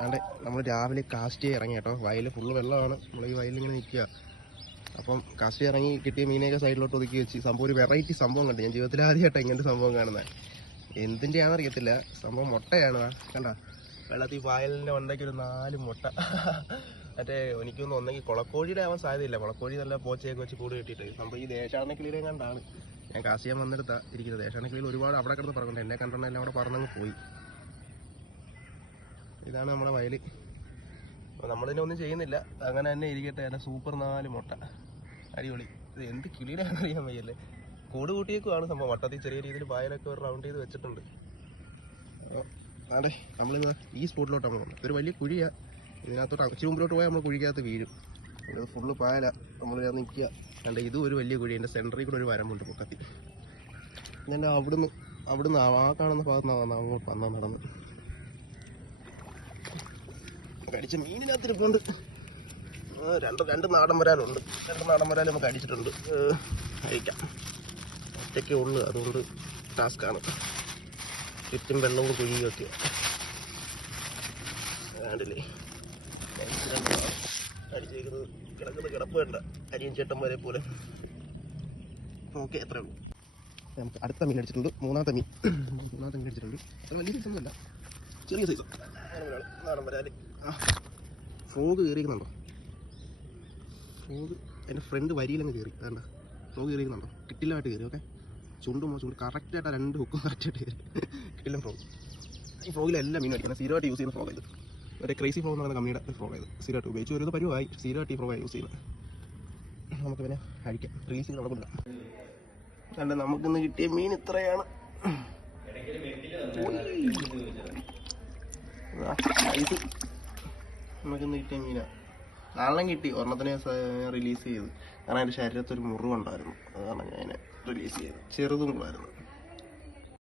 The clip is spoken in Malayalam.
അതെ നമ്മൾ രാവിലെ കാസ്റ്റ് ഇറങ്ങി കേട്ടോ. വയൽ ഫുള്ള് വെള്ളമാണ്. നമ്മൾ ഈ വയലിങ്ങനെ നിൽക്കുക. അപ്പം കാസ്റ്റ് ഇറങ്ങി കിട്ടിയ മീനൊക്കെ സൈഡിലോട്ട് ഒതുക്കി വെച്ച്. സംഭവം ഒരു വെറൈറ്റി സംഭവം കണ്ടു. ഞാൻ ജീവിതത്തിൽ ആദ്യമായിട്ടാണ് ഇങ്ങനത്തെ സംഭവം കാണുന്നത്. എന്തിന്റെയാണെന്ന് അറിയത്തില്ല. സംഭവം മുട്ടയാണ്. കണ്ട? വെള്ളത്തിൽ വയലിന്റെ ഉണ്ടെങ്കിൽ ഒരു നാല് മുട്ട. മറ്റേ എനിക്കൊന്നും ഒന്നെങ്കിൽ കുളക്കോഴിയുടെ ആവാൻ സാധ്യതയില്ല. കുളക്കോഴി നല്ല പോച്ചയൊക്കെ വെച്ച് കൂടി കെട്ടിയിട്ട്. സംഭവം ഈ ദേശാടന കിളിയുടെ കണ്ടാണ്. ഞാൻ കാസ്റ്റ് ചെയ്യാൻ വന്നെടുത്താ ഇരിക്കുന്നത്. ദേശാടന കിളിയിൽ ഒരുപാട് അവിടെ കിടന്ന് പറഞ്ഞിട്ടുണ്ട് എന്നെ കണ്ടെണ്ണം എല്ലാം അവിടെ പറഞ്ഞങ്ങ് പോയി. ഇതാണ് നമ്മുടെ വയൽ നമ്മളിതിനെ ഒന്നും ചെയ്യുന്നില്ല. അങ്ങനെ തന്നെ ഇരിക്കട്ടെ. അല്ല സൂപ്പർ നാല് മുട്ട. അടിപൊളി. ഇത് എന്ത് കിളിയിലാണെന്ന് അറിയാൻ വയ്യല്ലേ? കൂട് കൂട്ടിയേക്കുവാണ് സംഭവം. വട്ടത്തിൽ ചെറിയ രീതിയിൽ പായലൊക്കെ ഒരു റൗണ്ട് ചെയ്ത് വെച്ചിട്ടുണ്ട്. അതെ നമ്മളിത് ഈ സ്പോട്ടിലോട്ടാണ് പോകുന്നത് ഇതൊരു വലിയ കുഴിയാ. ഇതിനകത്തോട്ട് അച്ചു മുമ്പിലോട്ട് പോയാൽ നമ്മൾ കുഴിക്കകത്ത് വീഴും. ഇത് ഫുള്ള് പായല. നമ്മൾ നിൽക്കുക. കണ്ട ഇതും ഒരു വലിയ കുഴി എന്റെ സെന്ററിൽ കൂടെ ഒരു വരമ്പുണ്ട് പൊക്കത്തി ഞാൻ അവിടുന്ന് അവിടുന്ന് ആ കാണുന്ന ഭാഗത്ത് നിന്നാണ് അങ്ങോട്ട് വന്നാൽ നടന്ന്. കടിച്ച മീനിനകത്തിരിപ്പുണ്ട് രണ്ട് രണ്ട് നാടൻ വരാനുണ്ട്. രണ്ട് നാടൻ വരാൻ നമുക്ക് അടിച്ചിട്ടുണ്ട്. അയക്കാം ഒറ്റയ്ക്കേ ഉള്ളു. അതുകൊണ്ട് ടാസ്ക്കാണ് ചുറ്റും വെള്ളവും കുഴിയും ഒക്കെ വേണ്ടില്ലേ അടിച്ചേക്കുന്നത് കിടക്കുന്ന കിടപ്പ് വേണ്ട. അരിയും ചേട്ടന്മാരെ പോലെ. ഓക്കെ എത്രയേ ഉള്ളൂ. നമുക്ക് അടുത്ത മീൻ അടിച്ചിട്ടുണ്ട്. മൂന്നാമത്തെ മീൻ. മൂന്നാമത്തെ മീൻ അടിച്ചിട്ടുണ്ട്. അത് വലിയ സൈസൊന്നുമല്ല ചെറിയ സൈസ് നാടൻ വരാൽ ഫ്രോഗ് കയറിയിരിക്കുന്നുണ്ടോ ഫ്രോഗ് എന്റെ ഫ്രണ്ട് വരിയിലങ്ങ് കയറി അതണ്ട ഫ്രോഗ് കയറിയിരിക്കുന്നുണ്ടോ കിട്ടില്ലായിട്ട് കയറി ഓക്കെ ചുണ്ടും ചുണ്ട് കറക്റ്റായിട്ട് രണ്ട് ഹുക്കും കറക്റ്റായിട്ട് കയറി കിട്ടില്ല ഫ്രോഗ് ഈ ഫ്രോഗിലെല്ലാം മീൻ അടിക്കണം സ്ഥിരമായിട്ട് യൂസ് ചെയ്യുന്ന ഫ്രോഗ് ഇത് ഒരു ക്രേസി ഫ്രോഗ് എന്ന് പറയുന്ന കമ്മിയുടെ ഒരു ഫ്രോഗ് ഇത് സ്ഥിരമായിട്ട് ഉപയോഗിച്ച്. ഒരു പരിവായി. സ്ഥിരമായിട്ട് ഈ ഫ്രോഗായി യൂസ് ചെയ്യുന്നത്. നമുക്ക് പിന്നെ കഴിക്കാം. റിലീസ് ചെയ്ത് നടക്കില്ല അല്ല നമുക്കിന്ന് കിട്ടിയ മീൻ ഇത്രയാണ്. ഇത് നമുക്കിന്ന് കിട്ടിയ മീന. നാളെ കിട്ടി. ഒരെണ്ണത്തിനെ റിലീസ് ചെയ്ത്. കാരണം അതിന്റെ ശരീരത്തൊരു മുറിവുണ്ടായിരുന്നു. അതാണ് ഞാൻ റിലീസ് ചെയ്തത് ചെറുതും കൂടായിരുന്നു